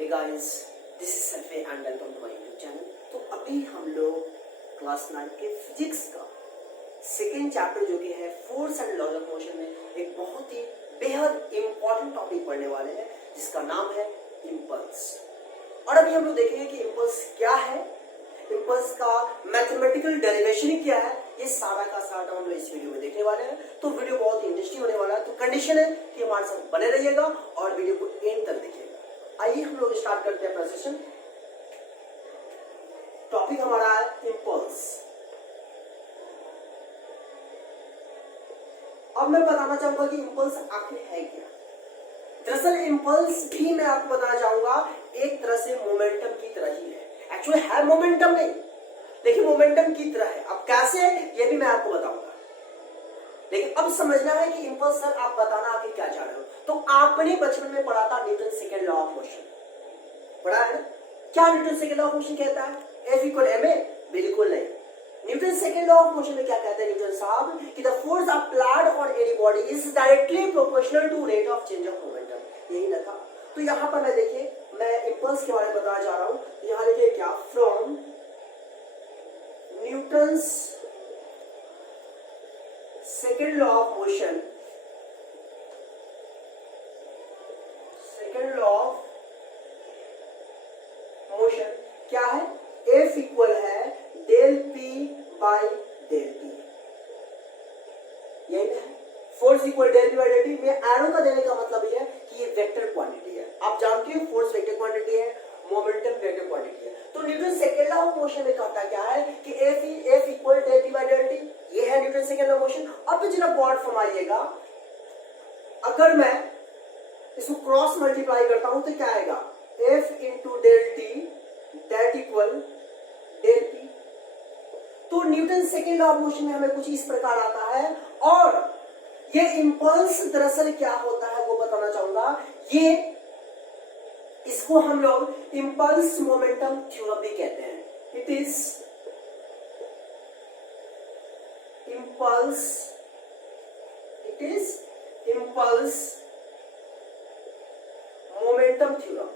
Hey guys, this is सल्फे and welcome to my YouTube channel. तो अभी हम लोग क्लास 9 के फिजिक्स का सेकेंड चैप्टर जो कि है force and laws of motion में एक बहुत ही बेहद इंपॉर्टेंट टॉपिक पढ़ने वाले हैं जिसका नाम है इम्पल्स। और अभी हम लोग देखेंगे कि इम्पल्स क्या है, इम्पल्स का मैथमेटिकल डेरिवेशन क्या है, ये सारा का सारा हम लोग इस वीडियो में देखने वाले हैं। तो वीडियो बहुत ही इंटरेस्टिंग होने वाला है, तो कंडीशन है कि हमारे साथ बने रहिएगा और वीडियो को एंड तक देखिएगा। आइए हम लोग स्टार्ट करते हैं अपना सेशन। टॉपिक हमारा है इम्पल्स। अब मैं बताना चाहूंगा कि इम्पल्स आखिर है क्या। दरअसल इम्पल्स भी मैं आपको बताना चाहूंगा एक तरह से मोमेंटम की तरह ही है। एक्चुअली है मोमेंटम नहीं, लेकिन मोमेंटम की तरह है। अब कैसे ये भी मैं आपको बताऊंगा, लेकिन अब समझना है कि इम्पल्स सर आप बताना आखिर क्या चाह रहे हो। तो आपने बचपन में पढ़ा था Newton second law of motion, पढ़ा है ना? क्या Newton second law of motion कहता है? F equal ma? बिल्कुल नहीं। Newton second law of motion में क्या कहते हैं न्यूटन साहब कि the force applied on any body is directly proportional to rate of change of momentum. यही लिखा। तो यहां पर मैं देखिए, मैं इम्पल्स के बारे में बताना चाह रहा हूं। यहां लिखिए क्या, from Newton's second law of motion, second law of motion क्या है? F इक्वल है del P by del T। यही है force equal del P by del T। में एरो का देने का मतलब यह है कि ये वेक्टर क्वांटिटी है। आप जानते हो फोर्स वेक्टर क्वांटिटी है, मोमेंटम वेक्टर क्वांटिटी है। तो Newton second law of motion में कहता क्या है कि F equal del P by del T। ये है Newton second law of motion. अब जरा बॉर्ड फॉर्माइएगा, अगर मैं इसको क्रॉस मल्टीप्लाई करता हूं तो क्या आएगा? F into del T that equal del P। तो Newton second law of motion में हमें कुछ इस प्रकार आता है। और ये इंपल्स दरअसल क्या होता है वो बताना चाहूंगा। ये इसको हम लोग इंपल्स मोमेंटम थ्योरम भी कहते हैं। It is impulse, it is impulse momentum theorem,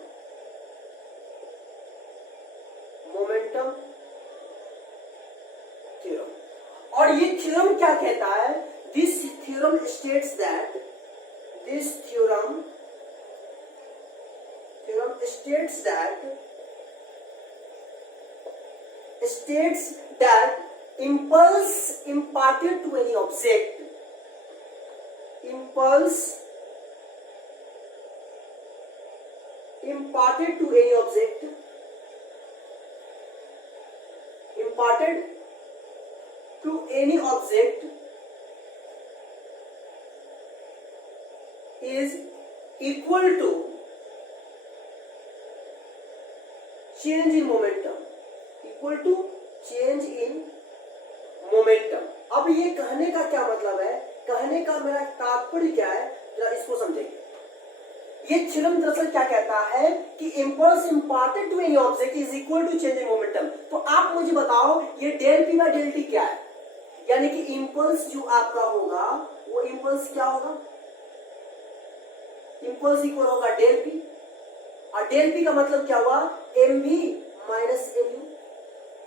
momentum theorem. और ये थ्योरम क्या कहता है? This theorem states that, this theorem states that impulse imparted to any object, impulse imparted to any object, imparted to any object is equal to change in momentum, equal to change in momentum। अब ये कहने का क्या मतलब है, कहने का मेरा तात्पर्य क्या है, जरा इसको समझेंगे। ये थ्योरम दरअसल क्या कहता है कि impulse imparted to any object is equal to change in momentum. तो आप मुझे बताओ ये del P by del T क्या है? यानी कि इंपल्स जो आपका होगा वो इंपल्स क्या होगा? इंपल्स इक्वल होगा डेल P, और डेल P का मतलब क्या हुआ? mv minus mu।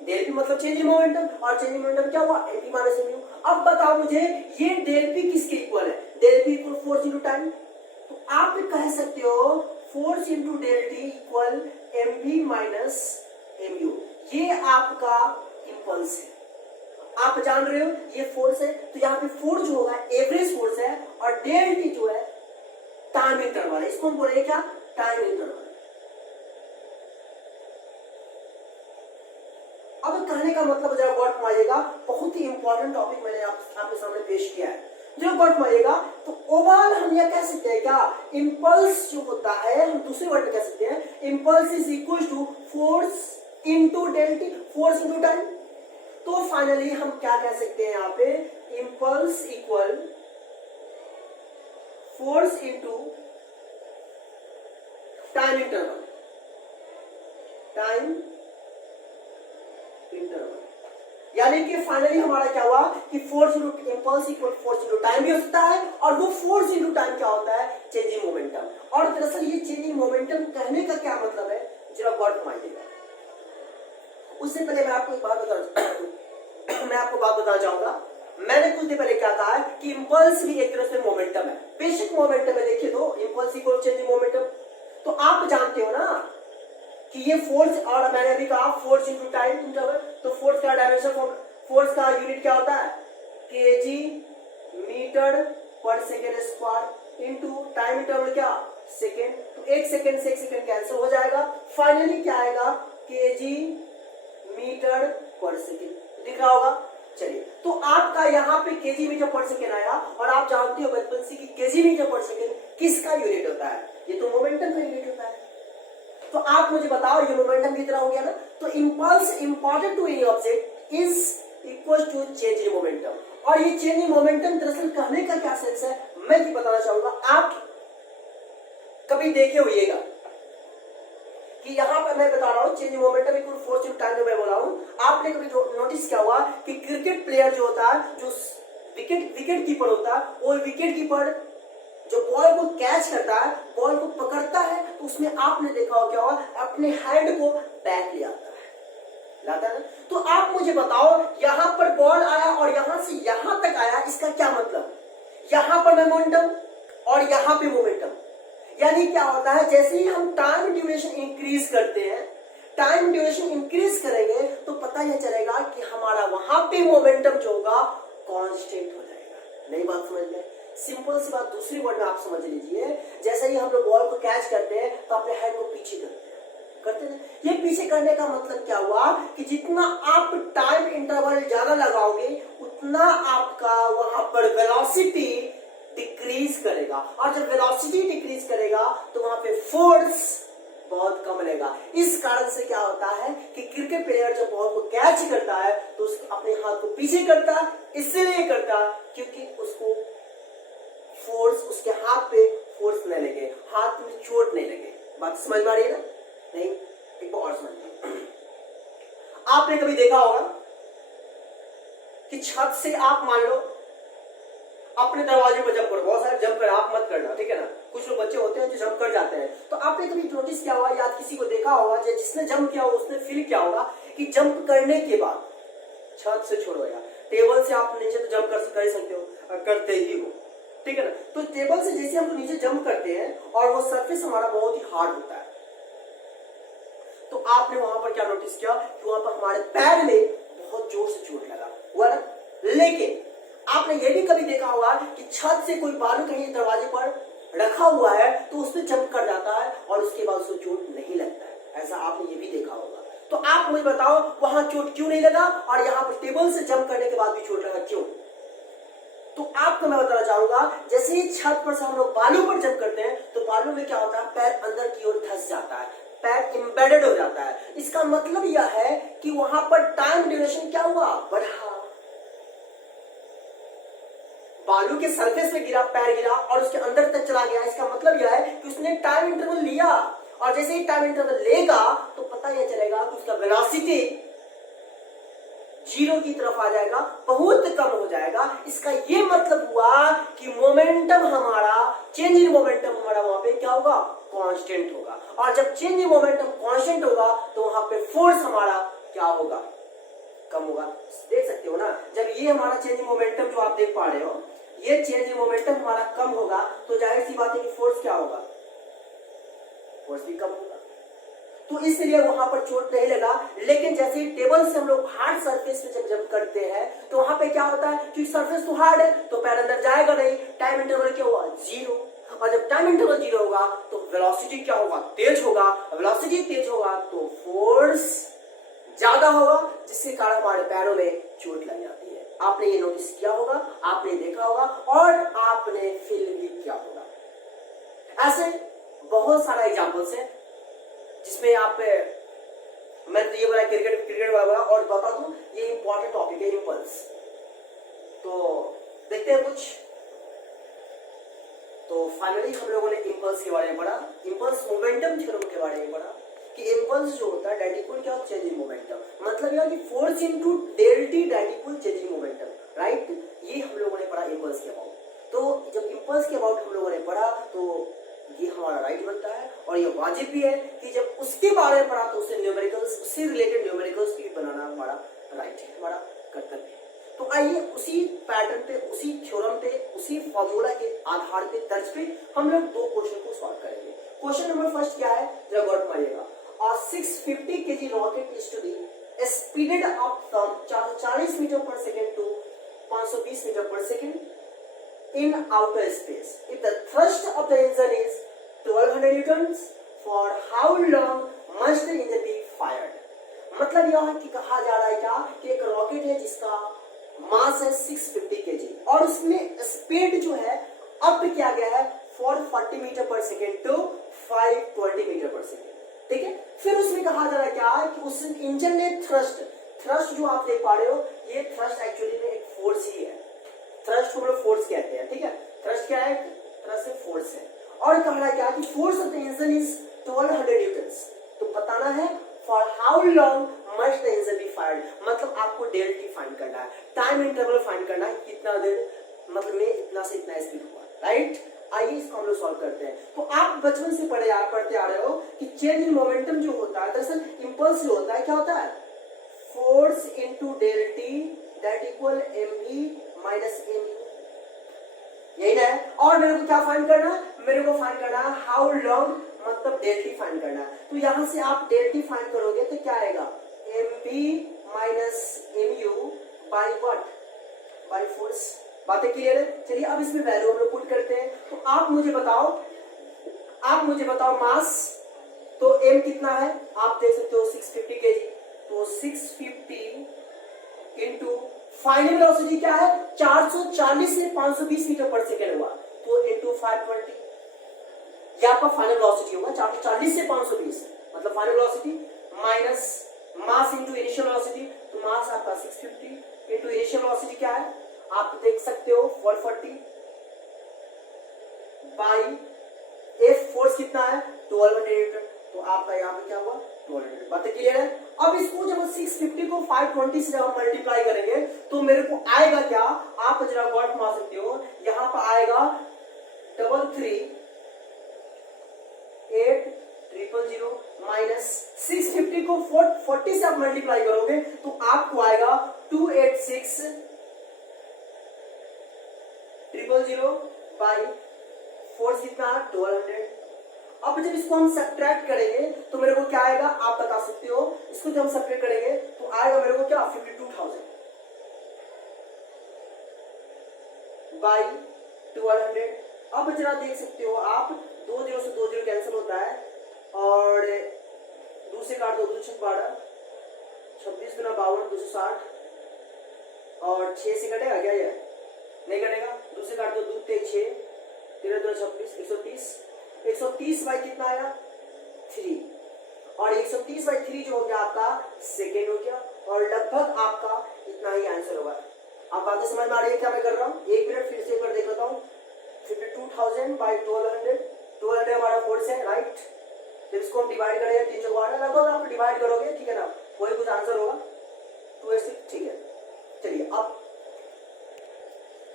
Del P मतलब चेंज इन मोमेंटम, और चेंज इन मोमेंटम क्या हुआ? mv minus mu। अब बताओ मुझे ये डेल P किसके इक्वल है? Del P equal force into time. तो आप कह सकते हो force into del T equal mv minus mu। ये आपका इंपल्स है। आप जान रहे हो ये फोर्स है, तो यहाँ पे फोर्स जो होगा एवरेज फोर्स है, और डेल T जो है टाइम इंटरवल है। इसको हम बोलेंगे क्या? Time interval. अब कहने का मतलब जरा गौर फरमाइएगा, बहुत ही इंपॉर्टेंट टॉपिक मैंने आपके सामने पेश किया है। जो गौर फरमाइएगा, तो ओवरऑल हम यह कह सकते हैं क्या, इंपल्स जो होता है हम दूसरे वर्ड में कह सकते हैं impulse is equal to force into del T, force into time. तो फाइनली हम क्या कह सकते हैं यहाँ पे, impulse equal force into time interval, time interval. यानी कि फाइनली हमारा क्या हुआ कि force into impulse equal force into time भी हो सकता है, और वो फोर्स इंटू टाइम क्या होता है, चेंजिंग मोमेंटम। और दरअसल ये चेंजिंग मोमेंटम कहने का क्या मतलब है उससे पहले मैं आपको एक बात मैं आपको बात बताना चाहूंगा। मैंने कुछ देर पहले क्या कहा है कि इंपल्स भी एक तरह से मोमेंटम है। बेसिक मोमेंटम है, देखिए तो इंपल्स इक्वल चेंजिंग मोमेंटम। तो आप जानते हो ना कि ये फोर्स, और मैंने अभी कहा फोर्स इनटू टाइम इंटरवल। तो फोर्स का डायमेंशन, फोर्स का यूनिट क्या होता है? KG metre per second square into time interval क्या? सेकेंड। तो एक सेकेंड से एक सेकेंड कैंसिल हो जाएगा, फाइनली क्या आएगा? KG metre per second. दिख रहा होगा? चलिए, तो आपका यहाँ पे केजी मीटर पर सेकेंड आया, और आप जानते हो बचपन से कि केजी मीटर पर सेकेंड किसका यूनिट होता है? ये तो मोमेंटम का यूनिट होता है। तो आप मुझे बताओ, ये मोमेंटम कितना हो गया ना? तो impulse important to any object is equal to change in momentum. और ये चेंज इन मोमेंटम दरअसल कहने का क्या सेंस है, मैं ये बताना चाहूंगा। आप कभी देखे होइएगा कि यहाँ पर मैं बता रहा हूँ change in momentum equal force in time, मैं बोला हूँ। आपने कभी नोटिस किया होगा कि क्रिकेट प्लेयर जो होता है, जो विकेट कीपर होता है, वो विकेट कीपर जो बॉल को कैच करता है, बॉल को पकड़ता है, तो उसमें आपने देखा हो क्या होगा, अपने हैंड को बैक ले आता है, लाता है। तो आप मुझे बताओ, यहां पर बॉल आया और यहां से यहां तक आया, इसका क्या मतलब? यहां पर मोमेंटम और यहां पे मोमेंटम। यानी क्या होता है, जैसे ही हम टाइम ड्यूरेशन इंक्रीज करते हैं, टाइम ड्यूरेशन इंक्रीज करेंगे, तो पता यह चलेगा कि हमारा वहां पे मोमेंटम जो होगा कांस्टेंट हो जाएगा। नई बात समझ में? सिंपल सी बात दूसरी वर्ड में आप समझ लीजिए। जैसे ही हम लोग बॉल को कैच करते हैं, तो अपने हैंड को पीछे करते हैं। ये पीछे करने का मतलब क्या हुआ कि जितना आप टाइम इंटरवल ज्यादा लगाओगे, उतना आपका वहां पर वेलोसिटी डिक्रीज करेगा, और जब वेलोसिटी डिक्रीज करेगा तो वहां पे फोर्स बहुत कम लेगा। इस कारण से क्या होता है कि क्रिकेट प्लेयर जब बॉल को कैच करता है, तो अपने हाथ को पीछे करता, इसलिए करता क्योंकि उसको फोर्स, उसके हाथ पे फोर्स न लगे, हाथ में चोट नहीं लगे। बात समझ में आ रही है ना? नहीं, एक बार और समझिए। आपने कभी देखा होगा कि छत से आप मान लो अपने दरवाजे पर जंप करो, बहुत सारे जंप कर, आप मत करना, ठीक है ना? कुछ लोग बच्चे होते हैं जो जंप कर जाते हैं। तो आपने कभी नोटिस किया होगा या किसी को देखा होगा, जिसने जंप किया हो उसने फील किया होगा कि जंप करने के बाद, छत से छोड़ो या टेबल से आप नीचे तो जंप कर ही सकते हो, करते ही हो, ठीक है ना? तो टेबल से जैसे हम नीचे जंप करते हैं और वो सरफेस हमारा बहुत ही हार्ड होता है, तो आपने वहां पर क्या नोटिस किया कि वहां पर हमारे पैर में बहुत जोर से चोट लगा हुआ ना? लेकिन आपने ये भी कभी देखा होगा कि छत से कोई बालू कहीं दरवाजे पर रखा हुआ है, तो उस पर जंप कर जाता है और उसके बाद उसको चोट नहीं लगता है। ऐसा आपने ये भी देखा होगा। तो आप मुझे बताओ, वहां चोट क्यों नहीं लगा और यहाँ पर टेबल से जंप करने के बाद भी चोट लगा, क्यों? तो आपको मैं बताना चाहूंगा, जैसे ही छत पर से हम लोग बालू पर जंप करते हैं, तो बालू में क्या होता है, पैर अंदर की ओर धंस जाता है, पैर एम्बेडेड हो जाता है। इसका मतलब यह है कि वहां पर टाइम ड्यूरेशन क्या हुआ, बढ़ा। बालू के सरफेस पे गिरा, पैर गिरा और उसके अंदर तक चला गया। इसका मतलब यह है कि उसने टाइम इंटरवल लिया, और जैसे ही टाइम इंटरवल लेगा तो पता यह चलेगा कि उसका वेलोसिटी जीरो की तरफ आ जाएगा, बहुत कम हो जाएगा। इसका ये मतलब हुआ कि मोमेंटम हमारा, चेंज इन मोमेंटम हमारा वहां पे क्या होगा, कांस्टेंट होगा। और जब चेंज इन मोमेंटम कांस्टेंट होगा, तो वहां पे फोर्स हमारा क्या होगा, कम होगा। देख सकते हो ना, जब ये हमारा चेंज इन मोमेंटम जो आप देख पा रहे हो, ये चेंज इन मोमेंटम हमारा कम होगा, तो जाहिर सी बात है कि फोर्स क्या होगा, फोर्स भी कम होगा। तो इसलिए वहां पर चोट नहीं लगा। लेकिन जैसे ही टेबल से हम लोग हार्ड सरफेस पे जब जंप करते हैं, तो वहां पे क्या होता है, क्योंकि सरफेस तो हार्ड है, तो पैर अंदर जाएगा नहीं, टाइम इंटरवल क्या हुआ, जीरो। और जब टाइम इंटरवल जीरो होगा, तो वेलोसिटी क्या होगा, तेज होगा। वेलोसिटी तेज होगा तो फोर्स ज्यादा होगा, जिसके कारण हमारे पैरों में चोट लग जाती है। आपने ये नोटिस किया होगा, आपने देखा होगा और आपने फील भी किया होगा। ऐसे बहुत सारा एग्जाम्पल्स है जिसमें आप, मैं तो ये बोला क्रिकेट वाला, और बता दूं ये इंपॉर्टेंट टॉपिक है, इंपल्स। तो देखते हैं कुछ। तो फाइनली हम लोगों ने इंपल्स के बारे में पढ़ा, इंपल्स मोमेंटम थ्योरम के बारे में पढ़ा कि इंपल्स जो होता है डेट इक्वल क्या, चेंज इन मोमेंटम। मतलब यह कि force into del T that equal change in momentum, right? ये हम लोगों ने पढ़ा इंपल्स के अबाउट। तो जब इंपल्स के अबाउट हम लोगों ने पढ़ा, तो ये हमारा राइट बनता है। और ये वाजिब भी है कि जब उसके बारे में पढ़ा तो उससे न्यूमेरिकल्स, उससे रिलेटेड न्यूमेरिकल्स भी बनाना हमारा राइट है, हमारा कर्तव्य है। तो आइए उसी पैटर्न पे, उसी थ्योरम पे, उसी फॉर्मूला के आधार पे, तर्ज पे हम लोग दो क्वेश्चन को सॉल्व करेंगे। क्वेश्चन नंबर फर्स्ट क्या है, जरा गौर मारिएगा। 650 kg rocket is to be speeded up from 40 metre per second to 520 metre per second in outer space. If the thrust of the engine is 1200 newtons, for how long must the engine be fired? मतलब यह कि कहा जा रहा है क्या कि एक रॉकेट है जिसका मास है 650 kg और उसमें स्पीड जो है अप किया गया है 440 metre per second to 520 metre per second. ठीक है, फिर उसमें कहा जा रहा है क्या कि उस इंजन ने थ्रस्ट जो आप देख पा रहे हो, ये थ्रस्ट एक्चुअली में एक फोर्स ही है। थ्रस्ट को हम लोग फोर्स कहते हैं। ठीक है, थ्रस्ट क्या है, थ्रस्ट फोर्स है। और कह रहा है क्या कि force of the engine is 1200 Newton's. तो बताना है for how long must the engine be fired, मतलब आपको डेल टी फाइंड करना है, टाइम इंटरवल फाइंड करना है, कितना देर मतलब में इतना से इतना स्पीड हुआ, राइट। आइए इसको हम लोग सॉल्व करते हैं। तो आप बचपन से पढ़ते आ रहे हो कि चेंज इन मोमेंटम जो होता है दरअसल इंपल्स जो होता है, क्या होता है, force into del T that equal mv minus mu, यही ना है। और मेरे को क्या फाइंड करना है, मेरे को फाइंड करना है हाउ लॉन्ग, मतलब डेल टी फाइंड करना है। तो यहां से आप डेल टी फाइंड करोगे तो क्या आएगा, mv minus mu by what, by force. बातें क्लियर है। चलिए अब इसमें वैल्यू हम लोग पुट करते हैं। तो आप मुझे बताओ मास, तो m कितना है, आप देख सकते हो 650 kg, तो 650 इंटू फाइनल वेलोसिटी क्या है 440 से 520 मीटर पर सेकेंड हुआ, तो इंटू 520, ये आपका फाइनल वेलोसिटी होगा 440 से 520, मतलब final velocity minus mass into initial velocity. तो मास आपका 650 इंटू इनिशियल वेलोसिटी क्या है, आप देख सकते हो 440 बाई एफ फोर्स कितना है 1200 न्यूटन, तो आपका यहाँ पे क्या हुआ 1200। बातें क्लियर है। अब इसको जब 650 को 520 से जब हम मल्टीप्लाई करेंगे तो मेरे को आएगा क्या, आप जरा गौर घुमा सकते हो, यहाँ पर आएगा 33800 माइनस 650 को 40 से आप मल्टीप्लाई करोगे तो आपको आएगा 286000 बाई फोर्स कितना 1200। अब जब इसको हम सब्ट्रैक्ट करेंगे तो मेरे को क्या आएगा, आप बता सकते हो। इसको जब हम सब्ट्रैक्ट करेंगे तो आएगा मेरे को क्या 52000 बाई 1200। अब जरा देख सकते हो आप, 2 0 से 2 0 कैंसिल होता है और 2 से काट दो, 2 6 12, 26 गुना 52 260 और 6 से कटेगा क्या, ये नहीं कटेगा, 2 से काट दो, 2 3 6 13 2 26 130, 130 बाई कितना आया 3, और 130 बाई 3 जो हो गया आपका सेकेंड हो गया, और लगभग आपका इतना ही आंसर होगा। आप बातें समझ में आ रही है क्या मैं कर रहा हूँ, एक मिनट फिर से एक बार देख लेता हूँ। 52000 बाई 1200 हमारा फोर्स है, राइट। जब इसको हम डिवाइड करेंगे 3 चौक 12, लगभग आप डिवाइड करोगे, ठीक है ना, वही कुछ आंसर होगा 286, ठीक है। चलिए अब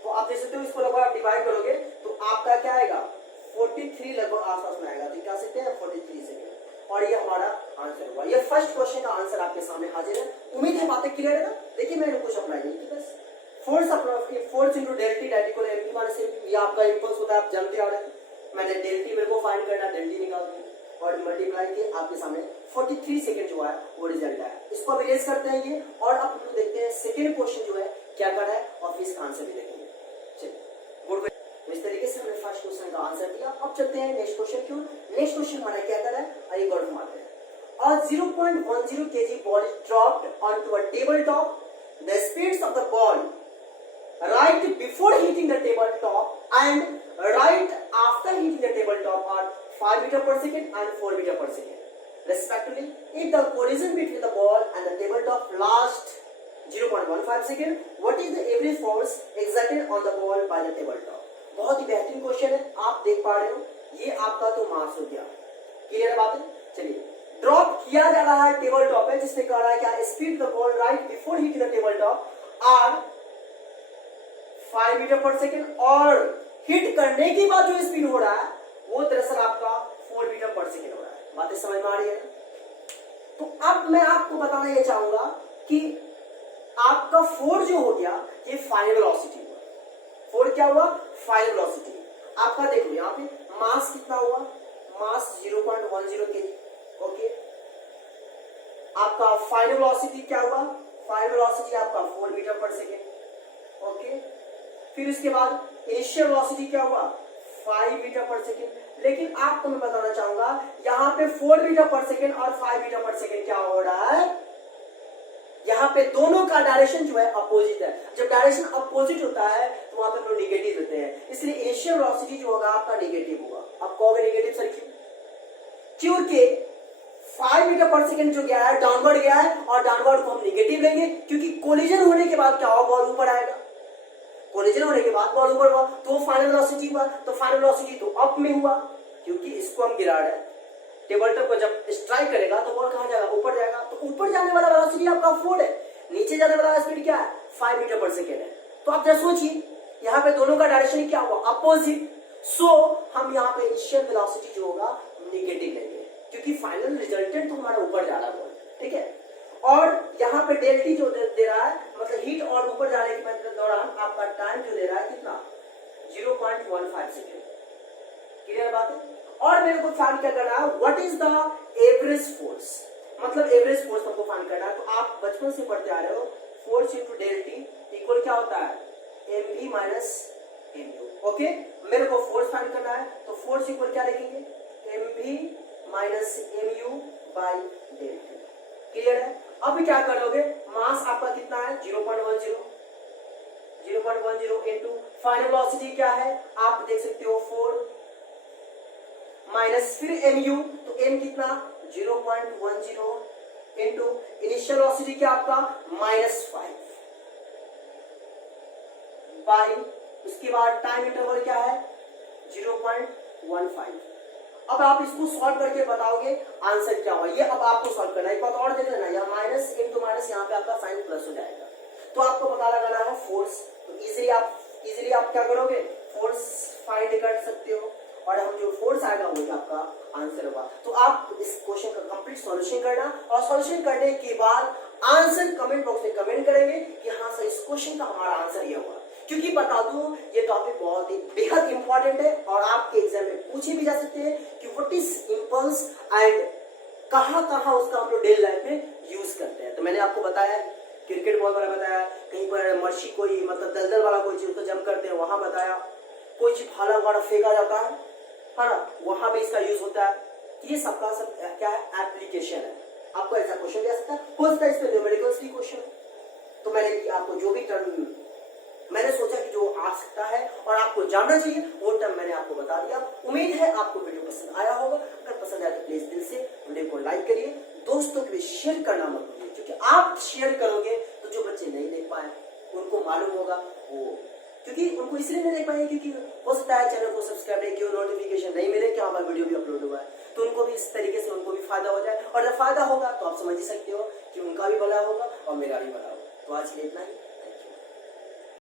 तो आप देख सकते हो, इसको लगभग आप डिवाइड करोगे तो आपका क्या आएगा 43 लगभग आसपास में आएगा, तो क्या सकते हैं 43 सेकेंड, और ये हमारा आंसर हुआ। ये फर्स्ट क्वेश्चन का आंसर आपके सामने हाजिर है। उम्मीद है बातें क्लियर है ना। देखिए मैंने कुछ अप्लाई नहीं किया, बस force into del T that equal mv minus mu, ये आपका इंपल्स होता है, आप जानते आ रहे हैं। मैंने डेल टी मेरे को फाइंड करना, डेल टी निकाल दी और मल्टीप्लाई किए, आपके सामने 43 सेकंड जो है वो रिजल्ट आया। इसको अब इरेज करते हैं ये, और अब हम देखते हैं सेकंड क्वेश्चन जो है क्या कर रहा है, और फिर इसका आंसर भी देखेंगे। चलिए गुड, तो इस तरीके से हमने फर्स्ट क्वेश्चन का आंसर दिया। अब चलते हैं नेक्स्ट क्वेश्चन की ओर। नेक्स्ट क्वेश्चन हमारा क्या कर रहा है, आइए गौर घुमाते हैं। A 0.10 kg ball is dropped onto a tabletop. The speeds of the ball right before hitting the tabletop and right after hitting the tabletop are 5 meter per second and 4 meter per second respectively. If the collision between the ball and the tabletop lasts 0.15 second, what is the average force exerted on the ball by the tabletop? बहुत ही बेहतरीन question है, आप देख पा रहे हो, ये आपका तो मास हो गया। क्लियर है बातें। चलिए, ड्रॉप किया जा रहा है टेबल टॉप पे, जिसने कहा है क्या, speed the ball right before hitting the table top are 5 metre per second, और हिट करने के बाद जो स्पीड हो रहा है वो दरअसल आपका 4 मीटर पर सेकेंड हो रहा है। बातें समझ में आ रही है? तो अब मैं आपको बताना ये चाहूंगा कि आपका 4 जो हो गया ये फाइनल वेलोसिटी हुआ। 4 क्या हुआ? Final velocity. आपका देखो यहाँ पे मास कितना हुआ? मास 0.10 केजी। ओके, आपका फाइनल वेलोसिटी क्या हुआ? फाइनल वेलोसिटी आपका 4 मीटर पर सेकेंड। ओके, फिर उसके बाद इनिशियल वेलोसिटी क्या हुआ? 5 मीटर पर सेकेंड। लेकिन आपको मैं बताना चाहूंगा यहाँ पे 4 मीटर पर सेकेंड और 5 मीटर पर सेकेंड क्या हो रहा है? यहाँ पे दोनों का डायरेक्शन जो है अपोजिट है। जब डायरेक्शन अपोजिट होता है तो वहां पे हम लोग निगेटिव देते हैं, इसलिए इनिशियल वेलोसिटी जो होगा आपका निगेटिव होगा। आप कहोगे निगेटिव सर क्यों? क्योंकि 5 मीटर पर सेकेंड जो गया है डाउनवर्ड गया है और डाउनवर्ड को हम निगेटिव लेंगे, क्योंकि कोलिजन होने के बाद क्या होगा? बॉल ऊपर आएगा। कोलिजन होने के बाद बॉल ऊपर हुआ तो फाइनल वेलोसिटी हुआ। तो फाइनल वेलोसिटी तो अप में हुआ, क्योंकि इसको हम गिरा रहे हैं। टेबल टॉप को जब स्ट्राइक करेगा तो बॉल कहां जाएगा? ऊपर जाएगा। तो ऊपर जाने वाला वेलोसिटी आपका 4 है, नीचे जाने वाला स्पीड क्या है? 5 मीटर पर सेकेंड है। तो आप जरा सोचिए यहाँ पे दोनों का डायरेक्शन क्या हुआ? अपोजिट। सो हम यहाँ पे इनिशियल वेलोसिटी जो होगा निगेटिव लेंगे, क्योंकि फाइनल रिजल्टेंट तो हमारा ऊपर जा रहा है। ठीक है, और यहाँ पे डेल टी जो दे रहा है, मतलब हीट और ऊपर जाने के दौरान आपका टाइम जो दे रहा है कितना? 0.15 सेकेंड। क्लियर बात है? और मेरे को फाइंड क्या करना है? What is the average force, मतलब एवरेज फोर्स हमको फाइंड करना है। तो आप बचपन से पढ़ते आ रहे हो force into del T equal क्या होता है? M V minus M U. Okay, मेरे को फोर्स फाइंड करना है तो फोर्स इक्वल क्या लिखेंगे? M V minus M U by del T. Clear है? अब क्या करोगे? मास आपका कितना है? 0.10 इंटू फाइनल वेलोसिटी क्या है? आप देख सकते हो 4 माइनस फिर एम यू, तो एम कितना? 0.10 इंटू इनिशियल वेलोसिटी क्या आपका? -5 बाई उसके बाद टाइम इंटरवल क्या है? 0.15। अब आप इसको सॉल्व करके बताओगे आंसर क्या होगा। ये अब आपको सॉल्व करना है। एक बात और देख लेना, यहाँ माइनस इंटू माइनस यहाँ पे आपका साइन प्लस हो जाएगा। तो आपको पता लगाना है फोर्स। तो इजीली आप क्या करोगे? फोर्स फाइंड कर सकते हो, और हम जो फोर्स आएगा वही आपका आंसर होगा। तो आप इस क्वेश्चन का कंप्लीट सॉल्यूशन करना, और सॉल्यूशन करने के बाद आंसर कमेंट बॉक्स में कमेंट करेंगे कि हाँ सर इस क्वेश्चन का हमारा आंसर ये होगा। क्योंकि बता दूं ये टॉपिक बहुत ही बेहद इंपॉर्टेंट है और आपके एग्जाम में पूछे भी जा सकते हैं कि व्हाट इज इंपल्स एंड कहां उसका हम लोग डेली लाइफ में यूज करते हैं। तो मैंने आपको बताया क्रिकेट बॉल वाला बताया, कहीं पर मर्शी कोई मतलब दलदल वाला कोई चीज उसको जम करते हैं वहां बताया, कोई चीज भाला वाला फेंका जाता है ना, वहां भी इसका यूज होता है। ये सबका सब क्या है? एप्लीकेशन है। आपको ऐसा क्वेश्चन दे सकता है, हो सकता है इस पे न्यूमेरिकल्स भी क्वेश्चन। तो मैंने आपको जो भी टर्म मैंने सोचा कि जो आ सकता है और आपको जानना चाहिए वो टर्म मैंने आपको बता दिया। उम्मीद है आपको वीडियो पसंद आया होगा। अगर पसंद आया तो प्लीज दिल से वीडियो को लाइक करिए, दोस्तों के लिए शेयर करना मत भूलिए, क्योंकि आप शेयर करोगे तो जो बच्चे नहीं देख पाए उनको मालूम होगा, वो क्योंकि उनको इसलिए नहीं देख पाएंगे क्योंकि हो सकता है चैनल को सब्सक्राइब नहीं किया, नोटिफिकेशन नहीं मिले कि हमारा वीडियो भी अपलोड हुआ है, तो उनको भी इस तरीके से उनको भी फायदा हो जाए। और जब फायदा होगा तो आप समझ ही सकते हो कि उनका भी भला होगा और मेरा भी भला होगा। तो आज के लिए इतना ही।